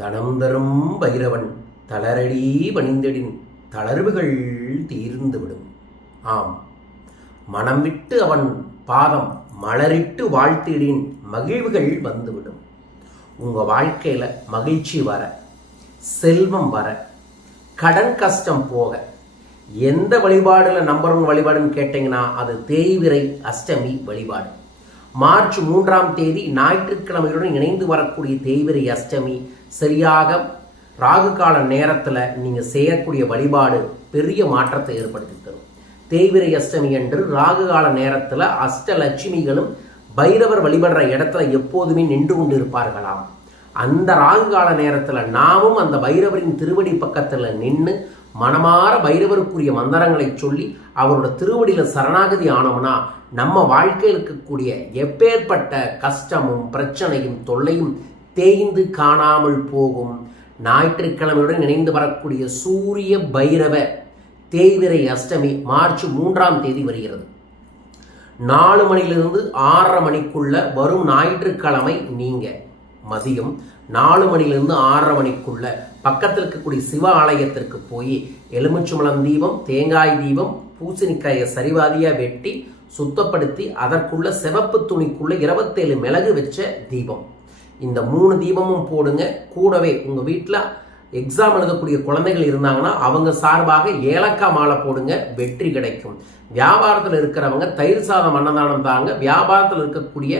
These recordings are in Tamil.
தனம் தரும் பைரவன் தளரடி பணிந்தடின் தளர்வுகள் தீர்ந்துவிடும். ஆம். மனம் விட்டு அவன் பாதம் மலரிட்டு வாழ்த்திடின் மகிழ்வுகள் வந்துவிடும். உங்க வாழ்க்கையில மகிழ்ச்சி வர செல்வம் வர கடன் கஷ்டம் போக எந்த வழிபாடுல நம்பர் ஒன் வழிபாடுன்னு கேட்டீங்கன்னா அது தேய்விரை அஷ்டமி வழிபாடு. மார்ச் மூன்றாம் தேதி ஞாயிற்றுக்கிழமையுடன் இணைந்து வரக்கூடிய தேய்விரை அஷ்டமி சரியாக ராகு கால நேரத்தில் நீங்கள் செய்யக்கூடிய வழிபாடு பெரிய மாற்றத்தை ஏற்படுத்தி தரும். தேய்விரை அஷ்டமி என்று ராகு கால நேரத்தில் அஷ்டலட்சுமிகளும் பைரவர் வழிபடுற இடத்துல எப்போதுமே நின்று கொண்டு இருப்பார்களாம் அந்த ராகு கால நேரத்தில் நாமும் அந்த பைரவரின் திருவடி பக்கத்தில் நின்று மனமாற பைரவருக்குரிய மந்திரங்களை சொல்லி அவரோட திருவடியில் சரணாகதி ஆனோம்னா நம்ம வாழ்க்கையில் இருக்கக்கூடிய எப்பேற்பட்ட கஷ்டமும் பிரச்சனையும் தொல்லையும் தேய்ந்து காணாமல் போகும் ஞாயிற்றுக்கிழமையுடன் இணைந்து வரக்கூடிய சூரிய பைரவ தேய்விரை அஷ்டமி மார்ச் மூன்றாம் தேதி வருகிறது. நாலு மணிலிருந்து ஆறரை மணிக்குள்ள வரும் ஞாயிற்றுக்கிழமை நீங்க மதியம் நாலு மணிலிருந்து ஆறரை மணிக்குள்ள பக்கத்தில் இருக்கக்கூடிய சிவ ஆலயத்திற்கு போய் எலுமிச்சம்பழம் தீபம் தேங்காய் தீபம் பூசணிக்காயை சரிவாதியாக வெட்டி சுத்தப்படுத்தி அதற்குள்ள சிவப்பு துணிக்குள்ள இருபத்தேழு மிளகு வச்ச தீபம். இந்த மூணு தீபமும் போடுங்க. கூடவே உங்கள் வீட்டில் எக்ஸாம் எழுதக்கூடிய குழந்தைகள் இருந்தாங்கன்னா அவங்க சார்பாக ஏலக்காய் மாலை போடுங்க. வெற்றி கிடைக்கும். வியாபாரத்தில் இருக்கிறவங்க தயிர் சாதம் அன்னதானம் தாங்க. வியாபாரத்தில் இருக்கக்கூடிய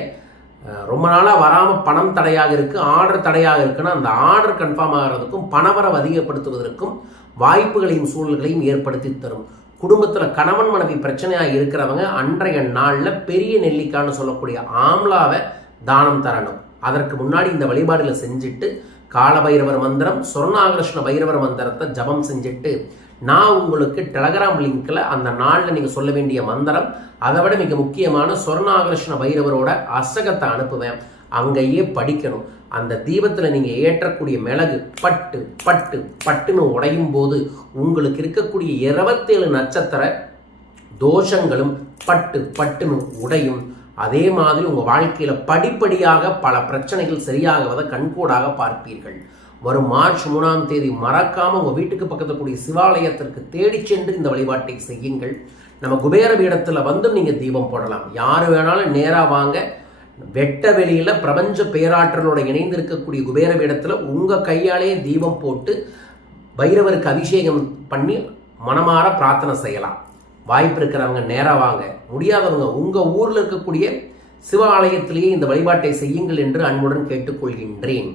ரொம்ப நாளாக வராமல் பணம் தடையாக இருக்குது ஆர்டர் தடையாக இருக்குன்னா அந்த ஆர்டர் கன்ஃபார்ம் ஆகிறதுக்கும் பணவரவு அதிகப்படுத்துவதற்கும் வாய்ப்புகளையும் சூழல்களையும் ஏற்படுத்தி தரும். குடும்பத்தில் கணவன் மனைவி பிரச்சனையாக இருக்கிறவங்க அன்றைய நாளில் பெரிய நெல்லிக்கான்னு சொல்லக்கூடிய ஆம்லாவை தானம் தரணும். அதற்கு முன்னாடி இந்த வழிபாடுகளை செஞ்சுட்டு காலபைரவர் மந்திரம் சொர்ணாகிருஷ்ண பைரவர் மந்திரத்தை ஜபம் செஞ்சுட்டு நான் உங்களுக்கு டெலகிராம் லிங்க்ல அந்த நாளில் நீங்கள் சொல்ல வேண்டிய மந்திரம் அதை விட மிக முக்கியமான சொர்ணாகிருஷ்ண பைரவரோட அசகத்தை அனுப்புவேன். அங்கேயே படிக்கணும். அந்த தீபத்தில் நீங்கள் ஏற்றக்கூடிய மிளகு பட்டு பட்டு பட்டுன்னு உடையும் போது உங்களுக்கு இருக்கக்கூடிய இருபத்தேழு நட்சத்திர தோஷங்களும் பட்டு பட்டுன்னு உடையும். அதே மாதிரி உங்கள் வாழ்க்கையில் படிப்படியாக பல பிரச்சனைகள் சரியாகுவதை கண்கூடாக பார்ப்பீர்கள். வரும் மார்ச் மூணாம் தேதி மறக்காமல் உங்கள் வீட்டுக்கு பக்கத்தில் கூடிய சிவாலயத்திற்கு தேடி சென்று இந்த வழிபாட்டை செய்யுங்கள். நம்ம குபேர பீடத்தில் வந்து நீங்கள் தீபம் போடலாம். யார் வேணாலும் நேராக வாங்க. வெட்ட வெளியில் பிரபஞ்ச பேராற்றலோட இணைந்திருக்கக்கூடிய குபேர பீடத்தில் உங்கள் கையாலேயே தீபம் போட்டு பைரவருக்கு அபிஷேகம் பண்ணி மனமாற பிரார்த்தனை செய்யலாம். வாய்ப்பு இருக்கிறவங்க நேராக வாங்க. முடியாதவங்க உங்கள் ஊரில் இருக்கக்கூடிய சிவ ஆலயத்திலேயே இந்த வழிபாட்டை செய்யுங்கள் என்று அன்புடன் கேட்டுக்கொள்கின்றேன்.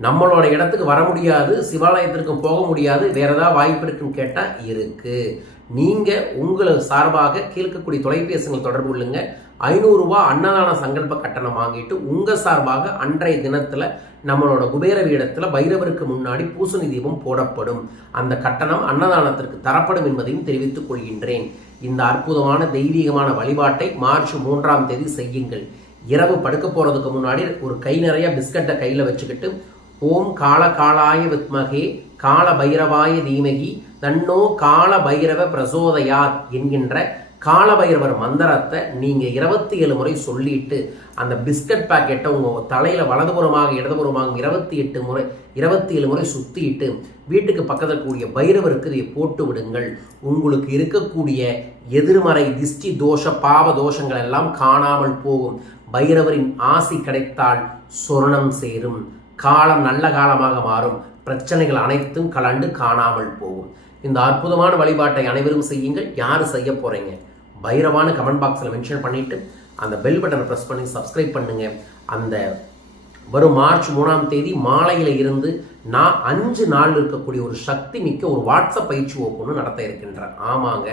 நம்மளோட இடத்துக்கு வர முடியாது சிவாலயத்திற்கு போக முடியாது வேற ஏதாவது வாய்ப்பு இருக்குன்னு கேட்டால் இருக்குது நீங்கள் உங்களை சார்பாக கேட்கக்கூடிய தொலைபேசிகள் தொடர்பு கொள்ளுங்கள் ஐநூறுரூவா அன்னதான சங்கல்ப கட்டணம் வாங்கிட்டு உங்கள் சார்பாக அன்றைய தினத்தில் நம்மளோட குபேர வீடத்தில் பைரவருக்கு முன்னாடி பூசணி தீபம் போடப்படும். அந்த கட்டணம் அன்னதானத்திற்கு தரப்படும் என்பதையும் தெரிவித்துக் கொள்கின்றேன். இந்த அற்புதமான தெய்வீகமான வழிபாட்டை மார்ச் மூன்றாம் தேதி செய்யுங்கள். இரவு படுக்க போகிறதுக்கு முன்னாடி ஒரு கை நிறைய பிஸ்கட்டை கையில் வச்சுக்கிட்டு ஓம் கால காலாய வித்மகே கால பைரவாய தீமகி தன்னோ கால பைரவ பிரசோதயாத் என்கின்ற கால பைரவர் மந்திரத்தை நீங்கள் இருபத்தி ஏழு முறை சொல்லிட்டு அந்த பிஸ்கட் பாக்கெட்டை உங்கள் தலையில் வலதுபுறமாக இடதுபுறமாக இருபத்தி எட்டு முறை இருபத்தி ஏழு முறை சுற்றிட்டு வீட்டுக்கு பக்கத்தில் கூடிய பைரவருக்கு இதை போட்டு விடுங்கள். உங்களுக்கு இருக்கக்கூடிய எதிர்மறை திஷ்டி தோஷ பாவ தோஷங்கள் எல்லாம் காணாமல் போகும். பைரவரின் ஆசி கிடைத்தால் சொர்ணம் சேரும். காலம் நல்ல காலமாக மாறும். பிரச்சனைகள் அனைத்தும் கலண்டு காணாமல் போகும். இந்த அற்புதமான வழிபாட்டை அனைவரும் செய்யுங்கள். யார் செய்ய போகிறீங்க பைரவான கமெண்ட் பாக்ஸில் மென்ஷன் பண்ணிவிட்டு அந்த பெல் பட்டனை ப்ரெஸ் பண்ணி சப்ஸ்கிரைப் பண்ணுங்கள் அந்த வரும் மார்ச் மூணாம் தேதி மாலையில் இருந்து நான் அஞ்சு நாள் இருக்கக்கூடிய ஒரு சக்தி மிக்க ஒரு வாட்ஸ்அப் பயிற்சி ஒப்புன்னு நடத்த இருக்கின்றேன். ஆமாங்க.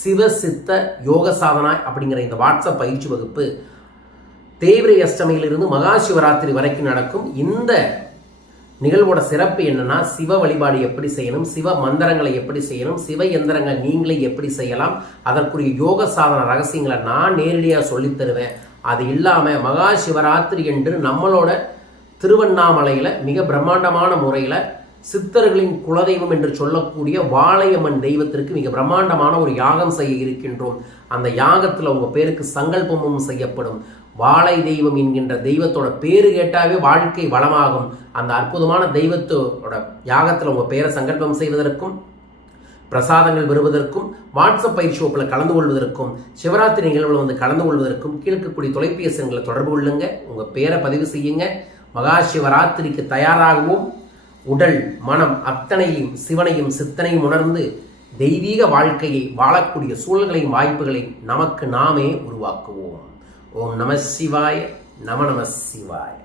சிவ சித்த யோக சாதனா அப்படிங்கிற இந்த வாட்ஸ்அப் பயிற்சி வகுப்பு தேவிரை அஷ்டமியிலிருந்து மகா சிவராத்திரி வரைக்கும் நடக்கும். இந்த நிகழ்வோட சிறப்பு என்னன்னா சிவ வழிபாடு எப்படி செய்யணும் சிவ மந்திரங்களை எப்படி செய்யணும் சிவ எந்திரங்கள் நீங்களே எப்படி செய்யலாம் அதற்குரிய யோக சாதன ரகசியங்களை நான் நேரடியாக சொல்லித் தருவேன். அது இல்லாமல் மகா சிவராத்திரி என்று நம்மளோட திருவண்ணாமலையில மிக பிரம்மாண்டமான முறையில சித்தர்களின் குலதெய்வம் என்று சொல்லக்கூடிய வாளையம்மன் தெய்வத்திற்கு மிக பிரம்மாண்டமான ஒரு யாகம் செய்ய இருக்கின்றோம். அந்த யாகத்தில் உங்கள் பேருக்கு சங்கல்பமும் செய்யப்படும். வாழை தெய்வம் என்கின்ற தெய்வத்தோட பேரு கேட்டாவே வாழ்க்கை வளமாகும். அந்த அற்புதமான தெய்வத்தோட யாகத்தில் உங்கள் பேரை சங்கல்பம் செய்வதற்கும் பிரசாதங்கள் பெறுவதற்கும் வாட்ஸ்அப் பயிற்சி வகுப்பில் கலந்து கொள்வதற்கும் சிவராத்திரி நிகழ்வில் வந்து கலந்து கொள்வதற்கும் கீழ்க்கக்கூடிய தொலைபேசி எண்களை தொடர்பு கொள்ளுங்க. உங்கள் பேரை பதிவு செய்யுங்க. மகா சிவராத்திரிக்கு தயாராகவும். உடல் மனம் அத்தனையும் சிவனையும் சித்தனையும் உணர்ந்து தெய்வீக வாழ்க்கையை வாழக்கூடிய சூழல்களையும் வாய்ப்புகளையும் நமக்கு நாமே உருவாக்குவோம். ஓம் நம சிவாய நம நம சிவாய.